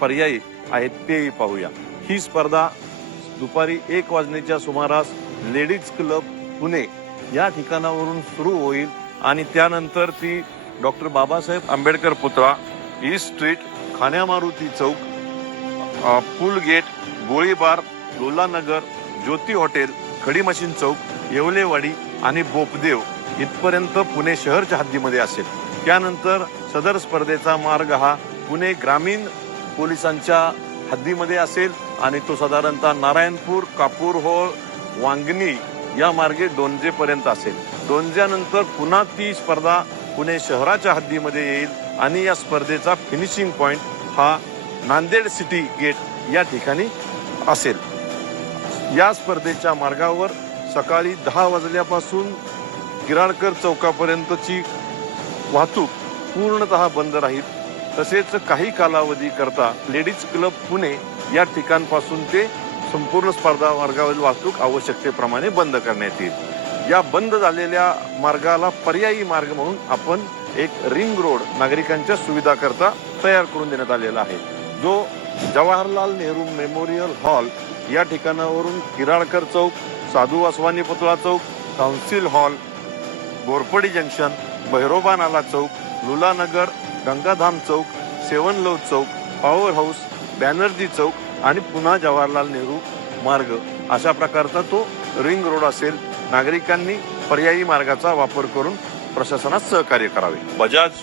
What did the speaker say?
पर्यायी आहेत तेही पाहूया। ही स्पर्धा दुपारी 1 वाजण्याच्या सुमारास लेडीज क्लब पुणे या ठिकाणावरून सुरू होईल आणि त्यानंतर ती डॉक्टर बाबासाहेब आंबेडकर पुतळा, ईस्ट स्ट्रीट, खाण्यामारुती चौक, पुल गेट, गोळीबार, लोलानगर, ज्योती हॉटेल, खडी मशीन चौक, येवलेवाडी आणि बोपदेव इथपर्यंत पुणे शहरच्या हद्दीमध्ये असेल। त्यानंतर सदर स्पर्धेचा मार्ग हा पुणे ग्रामीण पोलिसांच्या हद्दीमध्ये असेल आणि तो साधारणतः नारायणपूर, कापूरहोळ, वांगणी या मार्गे डोंजेपर्यंत असेल। डोंज्यानंतर पुन्हा ती स्पर्धा पुणे शहराच्या हद्दीमध्ये येईल आणि या स्पर्धेचा फिनिशिंग पॉइंट हा नांदेड सिटी गेट या ठिकाणी असेल। या स्पर्धेच्या मार्गावर सकाळी 10 वाजल्यापासून गिराळकर चौकापर्यंतची वाहतूक पूर्णतः बंद राहील। तसेच काही कालावधी करता लेडीज क्लब पुणे या ठिकाणपासून ते संपूर्ण स्पर्धा मार्गावरील वाहतूक आवश्यकतेप्रमाणे बंद करण्यात येईल। या बंद झालेल्या मार्गाला पर्यायी मार्ग म्हणून आपण एक रिंग रोड नागरिकांच्या सुविधाकरता तयार करून देण्यात आलेला आहे, जो जवाहरलाल नेहरू मेमोरियल हॉल या ठिकाणावरून गिराळकर चौक, साधू वासवानी पुतळा चौक, council hall, Borpadi junction, Bhairoba नाला चौक, लुलानगर, गंगाधाम चौक, सेवन लव चौक, पॉवर हाऊस, बॅनर्जी चौक आणि पुन्हा जवाहरलाल नेहरू मार्ग अशा प्रकारचा तो रिंग रोड असेल। नागरिकांनी पर्यायी मार्गाचा वापर करून प्रशासनास सहकार्य करावे। बजाज